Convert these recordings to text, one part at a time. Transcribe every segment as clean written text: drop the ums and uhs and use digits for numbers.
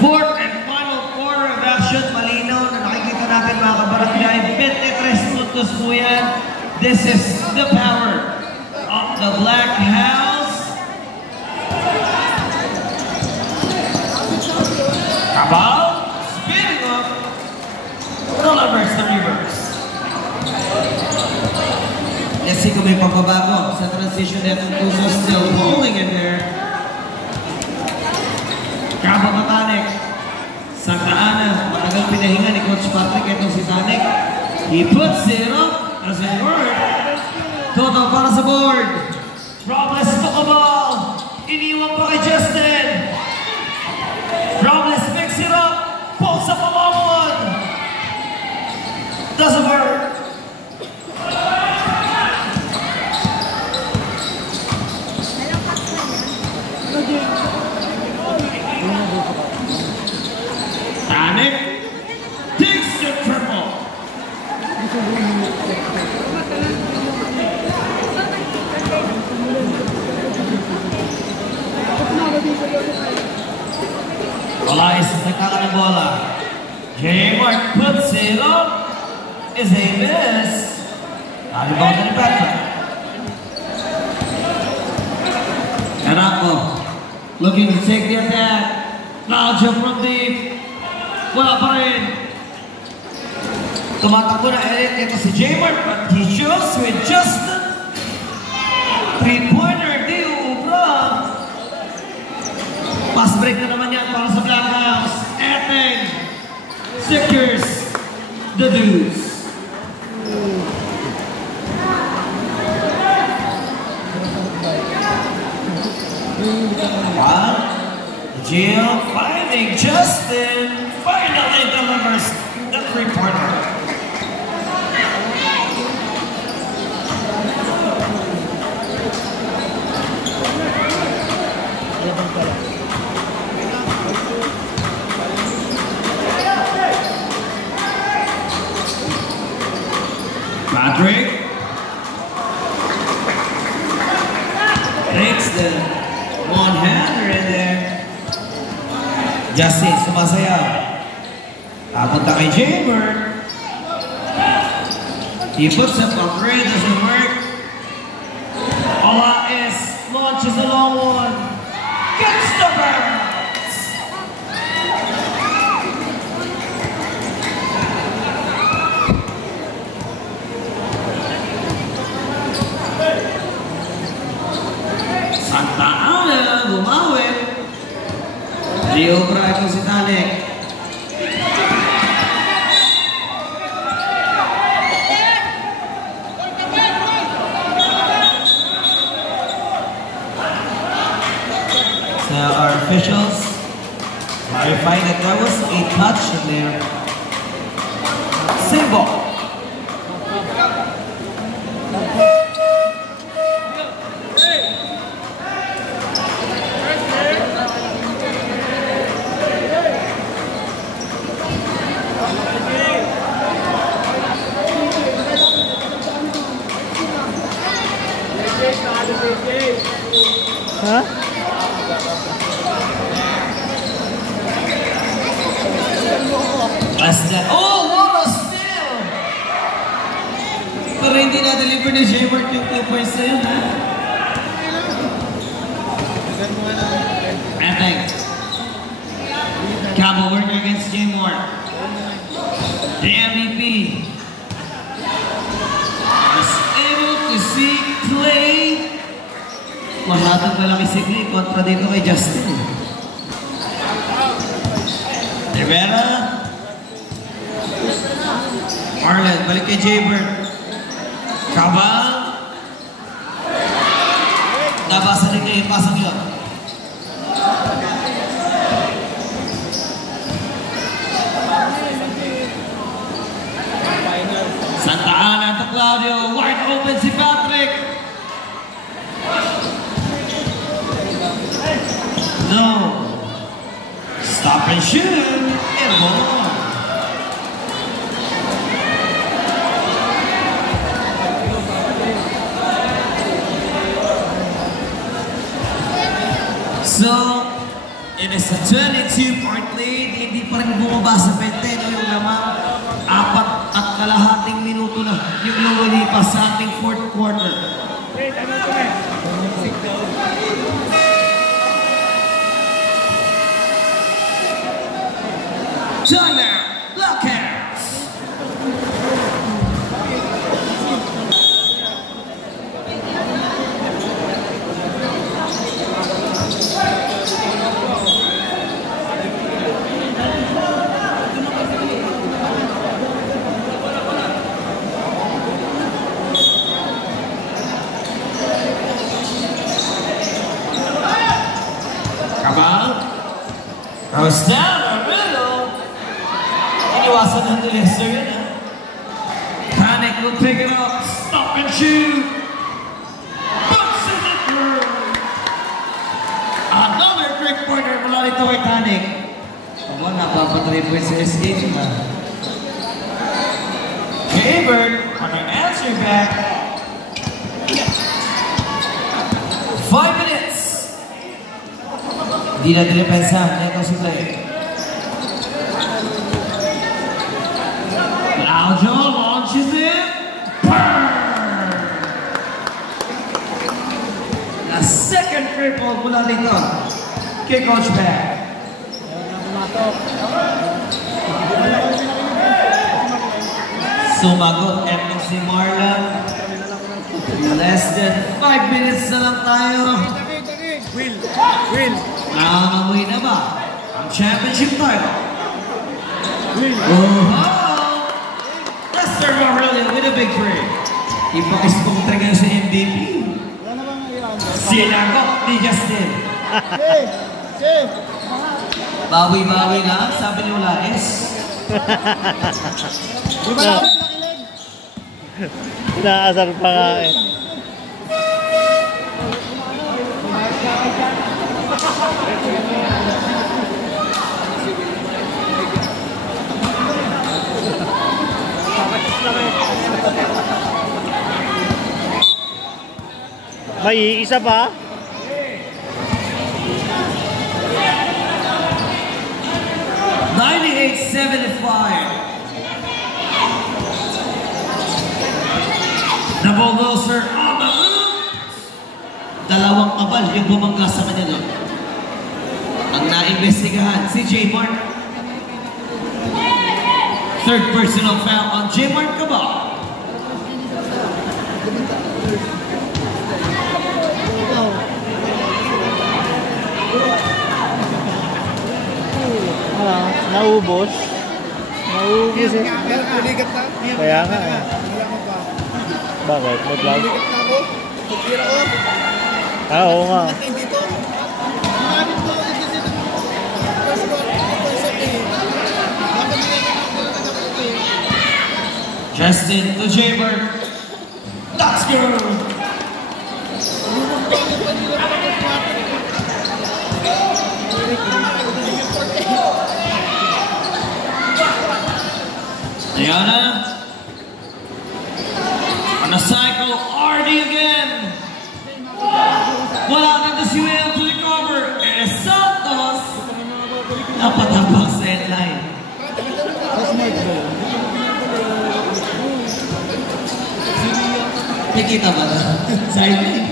Fourth and final quarter of action. Malinaw na nakikita natin mga kabarangay. 23 minutos po yan. This is the power of the Black House. Cabal spinning up delivers the reverse. Yes, he could be pagbabago sa transition net and Tuso still holding in there. Cabal mechanic. Santa Ana, matagal pinahinga ni Coach Patrick itong si Tanik. He puts it up as it worked. Toto para sa board. Robles to Cabal. Iniwan pa kay Justin. Robles picks it up. Pulls up a long one. Doesn't work. Tanik takes the triple. Wala isang nakaka ng bola. J-Mark puts it up. Is a miss. Rebound to the Patrick. Caraco looking to take the attack. Now jump from deep. Wala pa rin. Tumatakbo na ito si J-Mark, but he shoots with Justin. Three-pointer, di uubra. Pass break na naman yan para sa Black House. Eteng secures the deuce. Jill finding Justin. Finally delivers the three-pointer. Patrick takes the one-hander in there. Justin sumasayaw. Papunta kay J-Bird. He puts up a three, doesn't work. Ola S launches a long one. Gets the bounce. Santa Ana bumawi. Gio Braco si Tanik. So our officials verified that there was a touch in there. Symbol. Huh? Oh, what a steal! Pero hindi na-deliver ni J-Mark yung 2 points na yun, ha? Eteng. Cabo working against J-Mark. The MVP was able to see Clay. Masyadong malaki si Clay kontra dito kay Justin. Rivera. Marlon, balik kay J-Bird. Cabal. Nabasa ni Clay, pasang yun. Santa Ana to Claudio. Wide open si Patrick. No. Stop and shoot. And ball. So, It is a 22-point lead. Hindi pa rin bumaba sa 20. No, yung lamang 4.5 minuto na yung lumilipas sa ating fourth quarter. Wait, ano ito na? Timeout, Blackcats! Goes down the middle. Iniwasan ng Lester yun, ha? Panic will pick it up. Stop and shoot. Puts it through. Another three-pointer mula dito kay Panic. Wala pa 3 points sa SH, ha? Jaybird on an answer back. 5 minutes. Di na dinipensa, neto si play. Aljo launches it. Burn! The second triple mula dito. Kay Coach back. Sumagot etong si Marlon. Less than 5 minutes na lang tayo. Will. Nakakamuhi na ba ang championship title? Will. Lester Marlon with a big break. Ipakis-kong talaga sa MVP. Sinagot ni Justin. Bawi-bawi lang, sabi ni Ulaes. Inaasar pa nga eh. May isa pa? The bulldozer on the move. Dalawang abal yung bumangga sa kanya doon. Ang naimbestigahan si J. Mark. Third personal foul on J. Mark Cabal. Naubos. Naubos eh. Kaya nga eh. Bakit? Mag-vlog? Oo nga. Justin to Jaybird. Let's go! Diana. On a cycle, RD again. Wala na to si Will to recover. And Santos. Napatapang sa headline. Nakita ba na? Silent.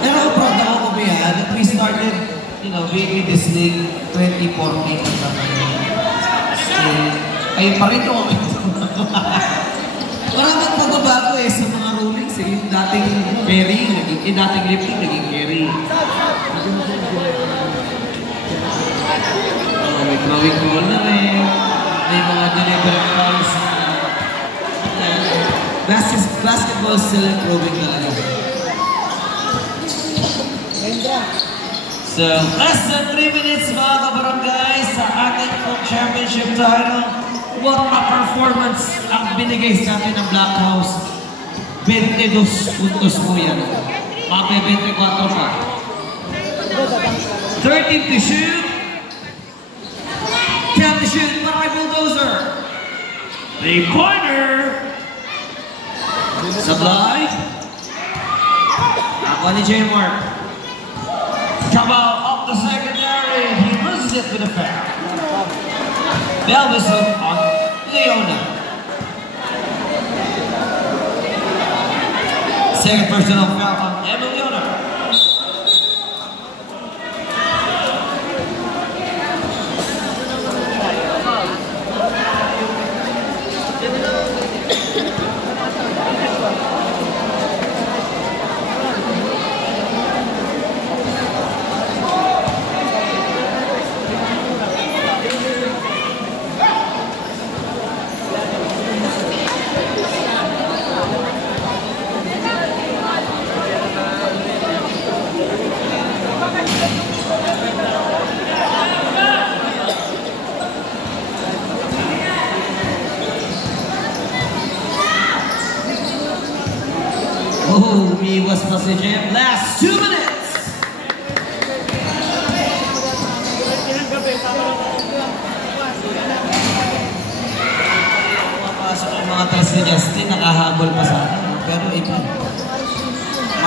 Pero proud ako ko ba yan? That we started, you know, being in this league 2014 at ay pa rin ako. Maraming pagbabago eh sa mga rulings eh. Yung dating carry, dating lifting, naging carry. Oh, may throwing goal na rin. May mga deliberate fouls. Basketball is still improving talaga. So, less than 3 minutes mga kabarangay sa ating championship title. What a performance ang binigay sa atin ng Black House. 22 puntos po yan. Mga 24 pa. 13 to shoot. 10 to shoot. Maray bulldozer. 3-pointer. Supply. Ako ni J. Mark. Trouble up the secondary. He loses it with a foul. Bell whistle on Leona. Second personal foul on Emma Leona. Oh, umiwas pa si Jem. Last 2 minutes. Pumapasok ang mga tras ni Justin, nakahabol pa sa akin. Pero iba.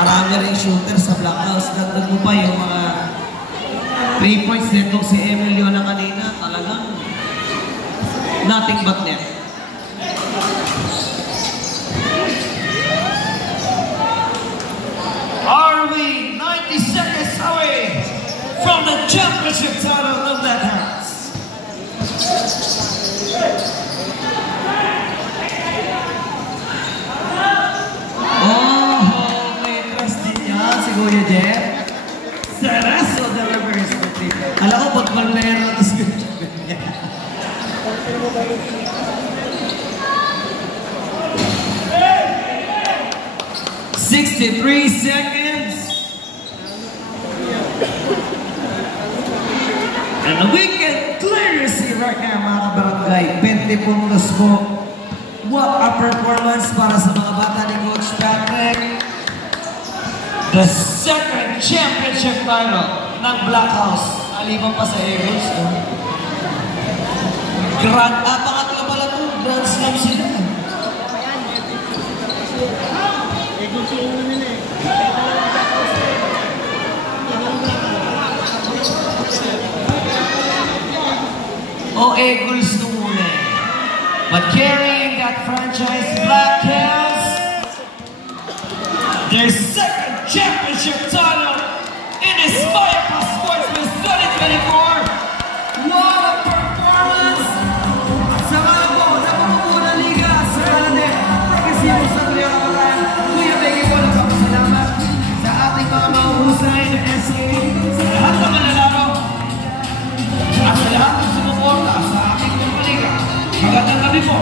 Marami rin shooter sa Black House. Dagdag mo pa yung mga 3 points nito si Emilio na kanina. Talagang nothing but net. Are we 90 seconds away from the championship title of that house? Oh, may trust din yan si Kuya Jeff. Saraso the reverse. Alam ko, football player na ito si Kuya Jeff. 63 seconds. And we can clearly see right now, mga kabarangay, 20 puntos po. What a performance para sa mga bata ni Coach Patrick. The second championship title ng Black House. Aliban pa sa Eagles. Pangatlo pala po, Grand Slam sila. O Eagles nung una. But carrying that franchise, Black House, their second championship title in Inspire Plus Sportsman 2024. What a performance! Sa mga po, napamumuna liga sa Kalanek, kasi po sa Triaran, Kuya Begi po nagpapasalamat sa ating mga mahusay na SK, sa lahat ng manlalaro, at sa lahat ng sumuporta sa ating pagpaliga. Magandang gabi po.